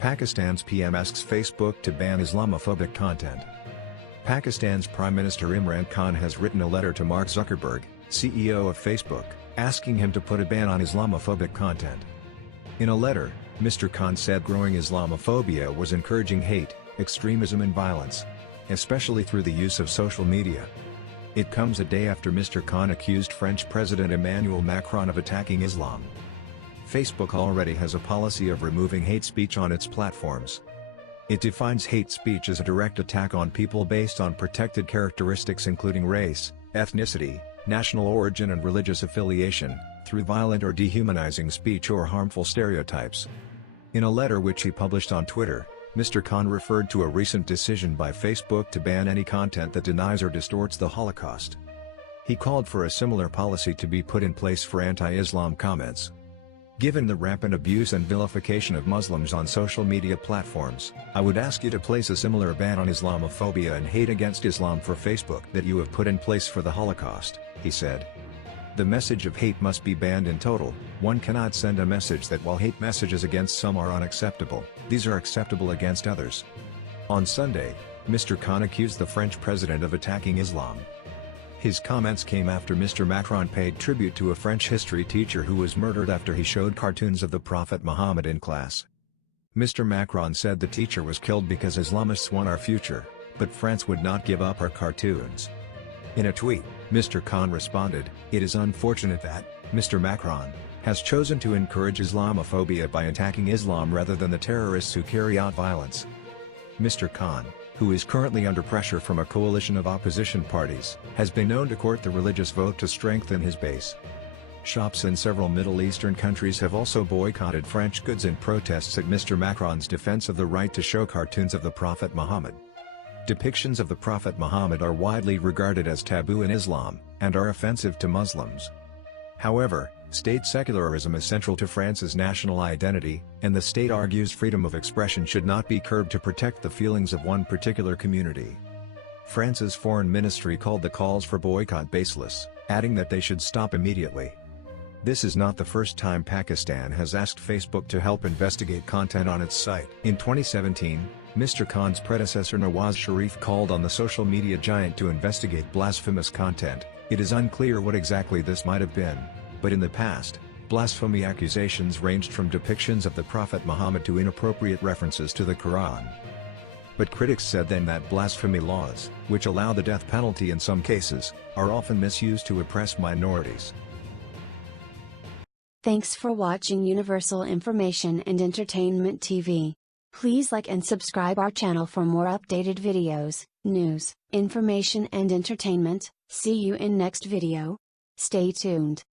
Pakistan's PM asks Facebook to ban Islamophobic content. Pakistan's Prime Minister Imran Khan has written a letter to Mark Zuckerberg, CEO of Facebook, asking him to put a ban on Islamophobic content. In a letter, Mr. Khan said growing Islamophobia was encouraging hate, extremism and violence, especially through the use of social media. It comes a day after Mr. Khan accused French President Emmanuel Macron of attacking Islam. Facebook already has a policy of removing hate speech on its platforms. It defines hate speech as a direct attack on people based on protected characteristics including race, ethnicity, national origin and religious affiliation, through violent or dehumanizing speech or harmful stereotypes. In a letter which he published on Twitter, Mr. Khan referred to a recent decision by Facebook to ban any content that denies or distorts the Holocaust. He called for a similar policy to be put in place for anti-Islam comments. Given the rampant abuse and vilification of Muslims on social media platforms, I would ask you to place a similar ban on Islamophobia and hate against Islam for Facebook that you have put in place for the Holocaust, he said. The message of hate must be banned in total. One cannot send a message that while hate messages against some are unacceptable, these are acceptable against others. On Sunday, Mr. Khan accused the French president of attacking Islam. His comments came after Mr. Macron paid tribute to a French history teacher who was murdered after he showed cartoons of the Prophet Muhammad in class. Mr. Macron said the teacher was killed because Islamists want our future, but France would not give up our cartoons. In a tweet, Mr. Khan responded, "It is unfortunate that Mr. Macron has chosen to encourage Islamophobia by attacking Islam rather than the terrorists who carry out violence." Mr. Khan, who is currently under pressure from a coalition of opposition parties, has been known to court the religious vote to strengthen his base. Shops in several Middle Eastern countries have also boycotted French goods in protests at Mr. Macron's defense of the right to show cartoons of the Prophet Muhammad. Depictions of the Prophet Muhammad are widely regarded as taboo in Islam, and are offensive to Muslims. However, state secularism is central to France's national identity, and the state argues freedom of expression should not be curbed to protect the feelings of one particular community. France's foreign ministry called the calls for boycott baseless, adding that they should stop immediately. This is not the first time Pakistan has asked Facebook to help investigate content on its site. In 2017, Mr. Khan's predecessor Nawaz Sharif called on the social media giant to investigate blasphemous content. It is unclear what exactly this might have been, but in the past, blasphemy accusations ranged from depictions of the Prophet Muhammad to inappropriate references to the Quran. But critics said then that blasphemy laws, which allow the death penalty in some cases, are often misused to oppress minorities. Thanks for watching Universal Information and Entertainment TV. Please like and subscribe our channel for more updated videos, news, information and entertainment. See you in next video. Stay tuned.